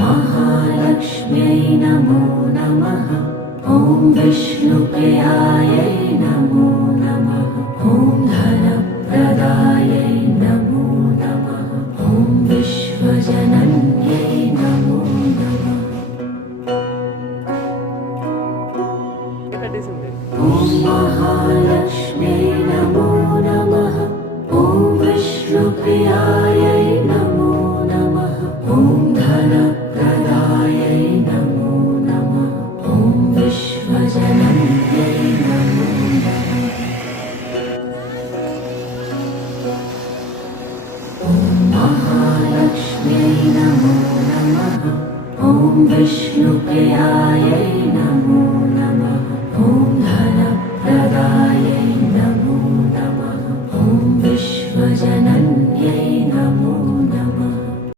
महालक्ष्म्यै नमो नमः। ॐ विष्णुप्रियायै नमो नमः। ॐ धनप्रदायै नमो नमः। ॐ विश्वजनन्यै नमो नमः। ॐ महालक्ष्म्यै नमो नमः। ॐ विष्णुप्रियायै नमो नमः। ॐ धनप्रदायै नमो नमः। ॐ विश्वजनन्यै नमो नमः। ॐ महालक्ष्म्यै नमो नमः। ॐ विष्णुप्रियायै नमो नमः।